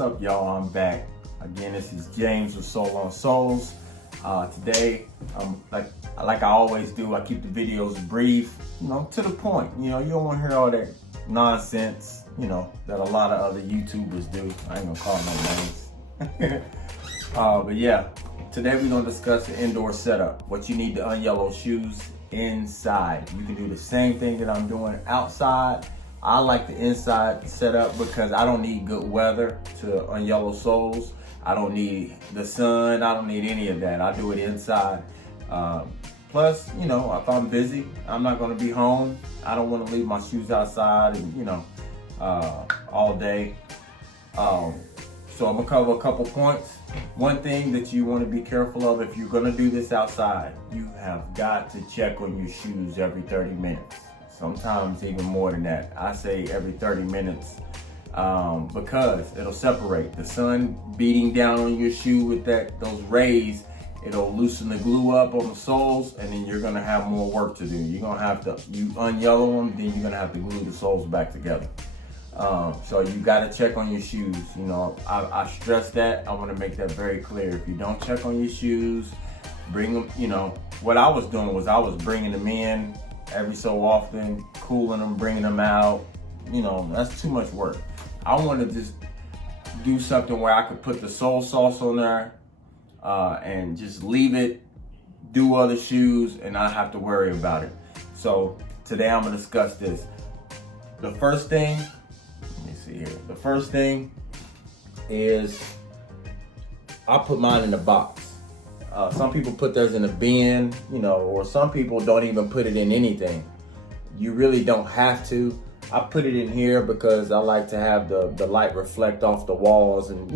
What's up, y'all? I'm back again. This is James with Soul on Souls. Today, like I always do, I keep the videos brief, to the point. You don't want to hear all that nonsense, that a lot of other YouTubers do. I ain't gonna call no names. But yeah, today we're gonna discuss the indoor setup. What you need to unyellow shoes inside. You can do the same thing that I'm doing outside. I like the inside setup because I don't need good weather to unyellow soles. I don't need the sun. I don't need any of that. I do it inside. Plus, if I'm busy, I'm not going to be home. I don't want to leave my shoes outside and, all day. So I'm going to cover a couple points. One thing that you want to be careful of if you're going to do this outside, you have got to check on your shoes every 30 minutes. Sometimes even more than that. I say every 30 minutes because it'll separate. The sun beating down on your shoe with those rays, it'll loosen the glue up on the soles, and then you're gonna have more work to do. You're gonna have to, you unyellow them, then you're gonna have to glue the soles back together. So you gotta check on your shoes. I stress that. I wanna make that very clear. If you don't check on your shoes, bring them, what I was doing was I was bringing them in every so often, cooling them, bringing them out. That's too much work. I want to just do something where I could put the sole sauce on there and just leave it, do other shoes, and not have to worry about it. So today I'm going to discuss this. The first thing, let me see here. The first thing is I put mine in a box. Some people put theirs in a bin, or some people don't even put it in anything. You really don't have to. I put it in here because I like to have the light reflect off the walls and,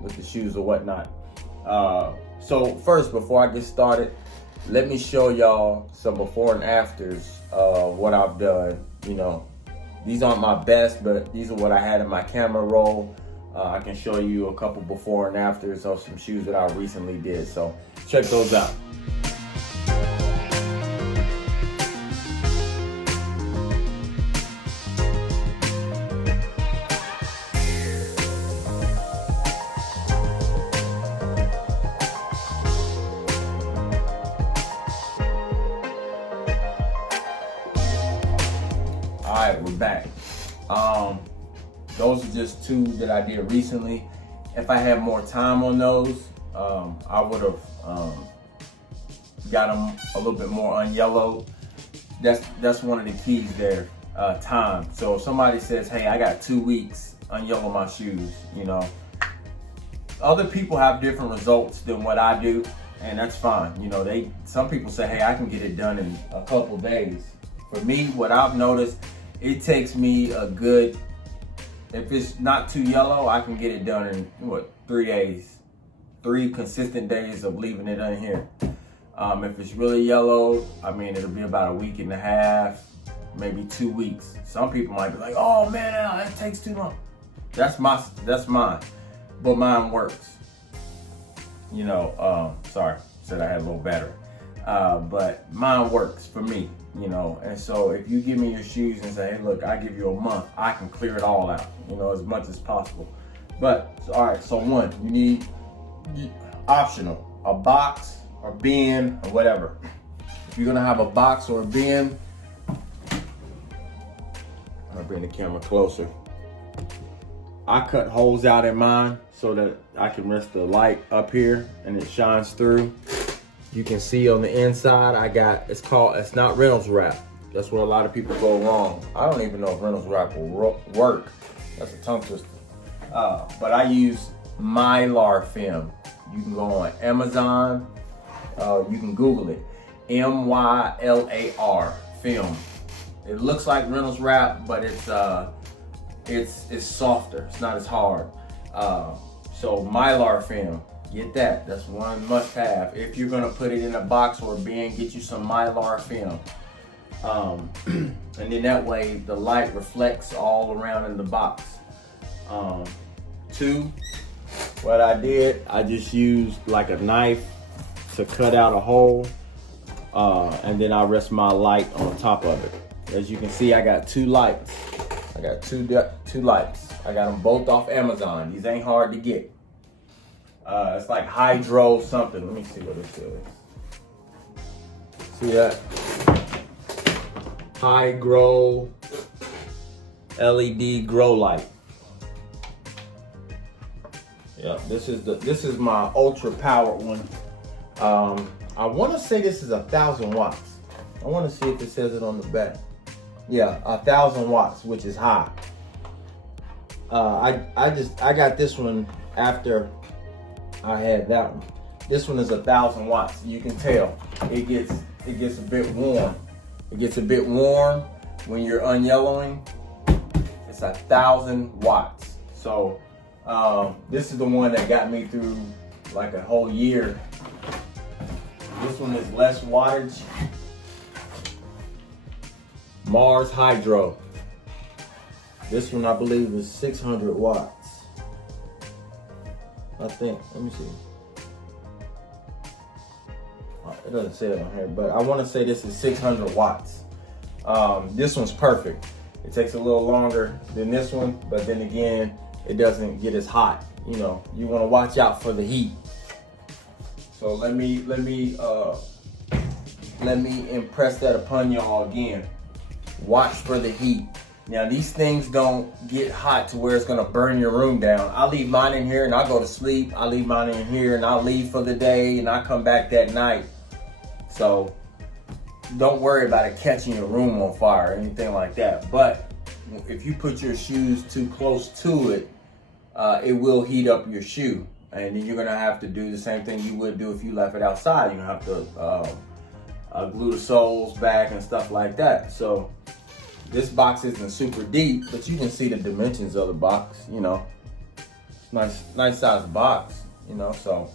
with the shoes or whatnot. So first, before I get started, let me show y'all some before and afters of what I've done. These aren't my best, but these are what I had in my camera roll. I can show you a couple before and afters of some shoes that I recently did. So check those out. All right, we're back. Those are just two that I did recently. If I had more time on those, I would have got them a little bit more unyellowed. That's one of the keys there, time. So if somebody says, hey, I got 2 weeks, unyellow my shoes, Other people have different results than what I do, and that's fine. Some people say, hey, I can get it done in a couple days. For me, what I've noticed, it takes me a good, if it's not too yellow, I can get it done in 3 days. 3 consistent days of leaving it in here. If it's really yellow, it'll be about a week and a half, maybe 2 weeks. Some people might be like, oh man, that takes too long. That's mine, but mine works. Sorry, said I had a little battery. But mine works for me, and so if you give me your shoes and say, hey, look, I give you a month, I can clear it all out, as much as possible. But, all right, so one, you need, optional, a box or bin or whatever. If you're gonna have a box or a bin, I'll bring the camera closer. I cut holes out in mine so that I can rest the light up here and it shines through. You can see on the inside, it's not Reynolds wrap. That's where a lot of people go wrong. I don't even know if Reynolds wrap will work. That's a tongue twister. But I use Mylar film. You can go on Amazon. You can Google it. MYLAR film. It looks like Reynolds wrap, but it's softer. It's not as hard. So Mylar film. Get that. That's one must-have. If you're gonna put it in a box or a bin, get you some Mylar film. And then that way the light reflects all around in the box. 2, what I did, I just used like a knife to cut out a hole, and then I rest my light on top of it. As you can see, I got 2 lights. I got two lights. I got them both off Amazon. These ain't hard to get. It's like hydro something. Let me see what this is. See that? Hydro LED grow light. Yeah, this is my ultra powered one. I want to say this is 1,000 watts. I want to see if it says it on the back. Yeah, 1,000 watts, which is high. I got this one after I had that one. This one is 1,000 watts. You can tell it gets a bit warm. It gets a bit warm when you're unyellowing. It's 1,000 watts. So this is the one that got me through like a whole year. This one is less wattage. Mars Hydro. This one I believe is 600 watts. I think, let me see. It doesn't say it on here, but I want to say this is 600 watts. This one's perfect. It takes a little longer than this one, but then again, it doesn't get as hot. You know, you want to watch out for the heat. So let me impress that upon y'all again. Watch for the heat. Now these things don't get hot to where it's gonna burn your room down. I leave mine in here and I go to sleep. I leave mine in here and I leave for the day and I come back that night. So don't worry about it catching your room on fire or anything like that. But if you put your shoes too close to it, it will heat up your shoe. And then you're gonna have to do the same thing you would do if you left it outside. You're gonna have to glue the soles back and stuff like that. So this box isn't super deep, but you can see the dimensions of the box, you know. Nice size box, you know, so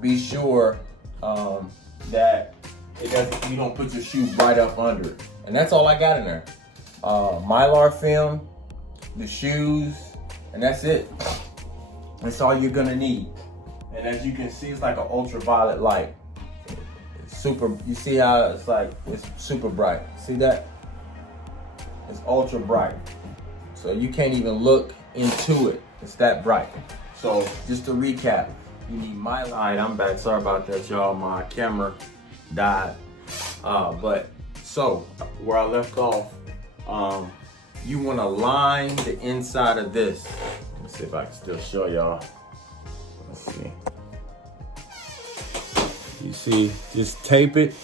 be sure that you don't put your shoe right up under it. And that's all I got in there. Mylar film, the shoes, and that's it. That's all you're gonna need. And as you can see, it's like an ultraviolet light. It's super, you see how it's like, it's super bright. See that? It's ultra bright. So you can't even look into it. It's that bright. So just to recap, you need Mylar. All right, I'm back. Sorry about that, y'all. My camera died. But so where I left off, you want to line the inside of this. Let's see if I can still show y'all. Let's see. You see, just tape it.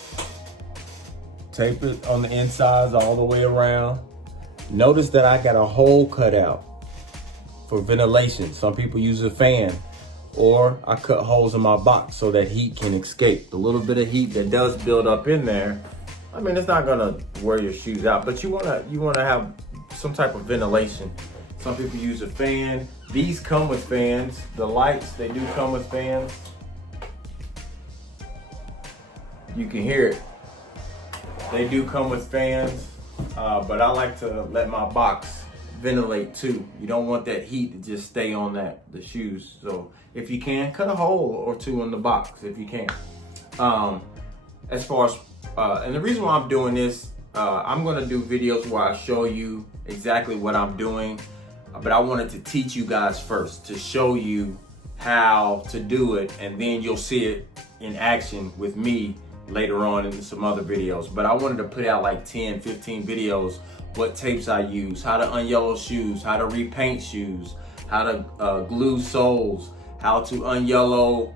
Tape it on the insides all the way around. Notice that I got a hole cut out for ventilation. Some people use a fan, or I cut holes in my box so that heat can escape. The little bit of heat that does build up in there, I mean, it's not gonna wear your shoes out, but you wanna have some type of ventilation. Some people use a fan. These come with fans. The lights, they do come with fans. You can hear it. They do come with fans, but I like to let my box ventilate too. You don't want that heat to just stay on the shoes. So if you can, cut a hole or two in the box if you can. As far as, and the reason why I'm doing this, I'm gonna do videos where I show you exactly what I'm doing, but I wanted to teach you guys first, to show you how to do it, and then you'll see it in action with me later on in some other videos. But I wanted to put out like 10, 15 videos, what tapes I use, how to unyellow shoes, how to repaint shoes, how to glue soles, how to unyellow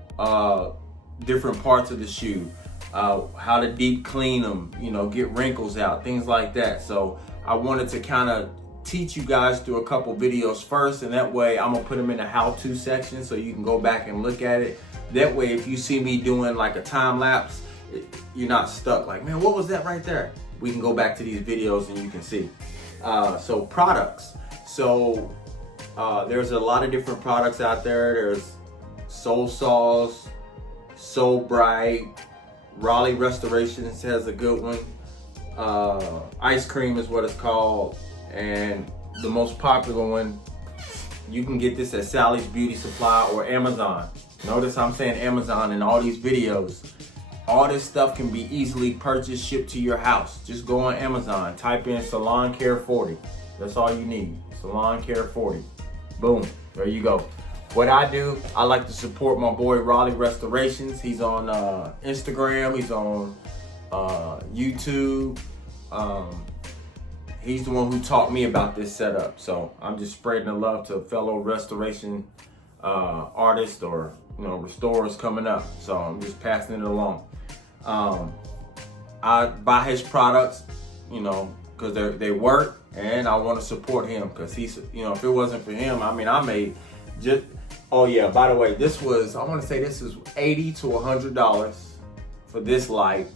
different parts of the shoe, how to deep clean them, you know, get wrinkles out, things like that. So I wanted to kind of teach you guys through a couple videos first, and that way I'm gonna put them in a how-to section so you can go back and look at it. That way, if you see me doing like a time lapse, you're not stuck like, man, what was that right there? We can go back to these videos and you can see. So products. So there's a lot of different products out there. There's Soul Saws, So Bright, Raleigh Restorations has a good one. Ice Cream is what it's called. And the most popular one, you can get this at Sally's Beauty Supply or Amazon. Notice I'm saying Amazon in all these videos. All this stuff can be easily purchased, shipped to your house. Just go on Amazon, type in Salon Care 40. That's all you need. Salon Care 40. Boom. There you go. What I do, I like to support my boy Raleigh Restorations. He's on Instagram. He's on YouTube. He's the one who taught me about this setup. So I'm just spreading the love to fellow restoration artists or restorers coming up. So I'm just passing it along. I buy his products, because they work, and I want to support him because he's, if it wasn't for him, I made just. Oh yeah, by the way, this was, I want to say this is $80 to $100 for this light.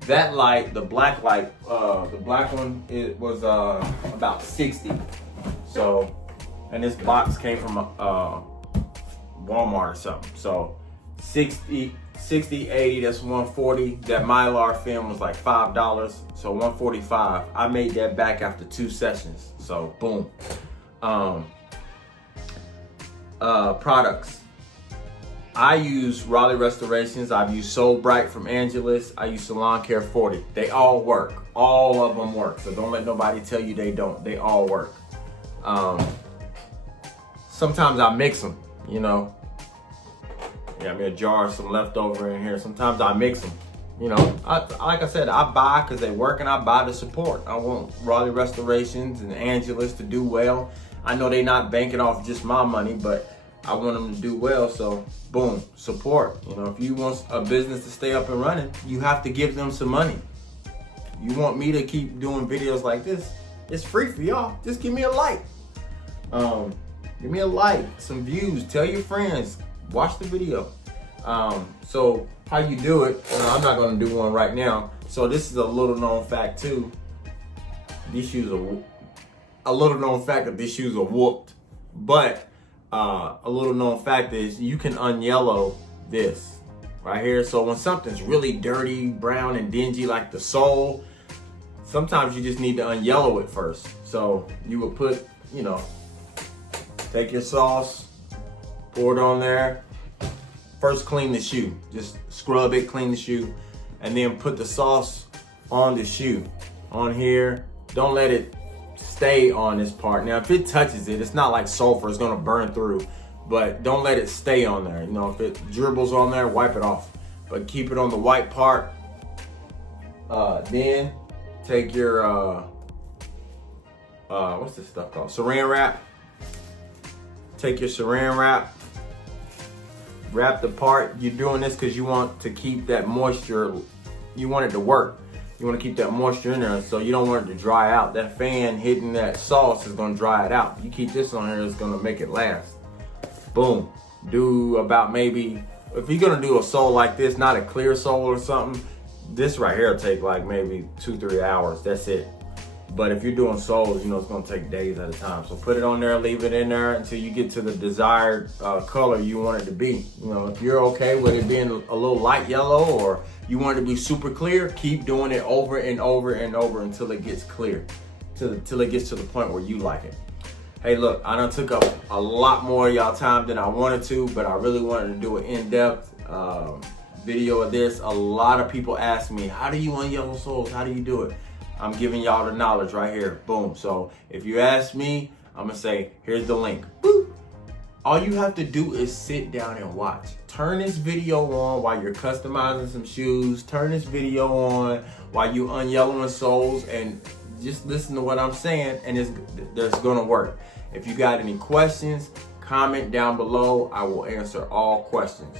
That light, the black light, the black one, it was about 60. So, and this box came from Walmart or something. So 60, 80, that's 140. That Mylar film was like $5, so 145. I made that back after 2 sessions. So boom. Products. I use Raleigh Restorations. I've used Soul Bright from Angelus. I use Salon Care 40. They all work. All of them work. So don't let nobody tell you they don't. They all work. Sometimes I mix them, Got me a jar of some leftover in here. Sometimes I mix them. Like I said, I buy because they work, and I buy to support. I want Raleigh Restorations and Angelus to do well. I know they're not banking off just my money, but I want them to do well. So boom, support. If you want a business to stay up and running, you have to give them some money. You want me to keep doing videos like this? It's free for y'all. Just give me a like. Give me a like, some views. Tell your friends. Watch the video. So how you do it? I'm not gonna do one right now. So this is a little known fact too. These shoes are a little known fact that these shoes are whooped, but a little known fact is you can unyellow this right here. So when something's really dirty, brown, and dingy like the sole, sometimes you just need to unyellow it first. So you would put, take your sauce, pour it on there. First clean the shoe. Just scrub it, clean the shoe, and then put the sauce on the shoe. On here. Don't let it stay on this part. Now, if it touches it, it's not like sulfur, it's gonna burn through, but don't let it stay on there. If it dribbles on there, wipe it off. But keep it on the white part. Then take your, what's this stuff called? Saran wrap. Take your saran wrap. Wrap the part. You're doing this because you want to keep that moisture. You want it to work. You want to keep that moisture in there, so you don't want it to dry out. That fan hitting that sauce is going to dry it out. You keep this on here, it's going to make it last. Boom. Do about maybe, if you're going to do a sole like this, not a clear sole or something, this right here will take like maybe 2-3 hours. That's it. But if you're doing soles, it's going to take days at a time. So put it on there, leave it in there until you get to the desired color you want it to be. If you're okay with it being a little light yellow, or you want it to be super clear, keep doing it over and over and over until it gets clear, till it gets to the point where you like it. Hey, look, I done took up a lot more of y'all time than I wanted to, but I really wanted to do an in-depth video of this. A lot of people ask me, how do you unyellow soles? How do you do it? I'm giving y'all the knowledge right here. Boom. So if you ask me, I'm gonna say, here's the link. Boop. All you have to do is sit down and watch. Turn this video on while you're customizing some shoes. Turn this video on while you unyellowing soles, and just listen to what I'm saying, and it's gonna work. If you got any questions, comment down below. I will answer all questions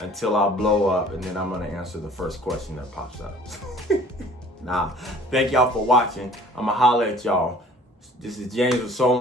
until I blow up, and then I'm gonna answer the first question that pops up. Nah, thank y'all for watching. I'ma holler at y'all. This is James with Soul.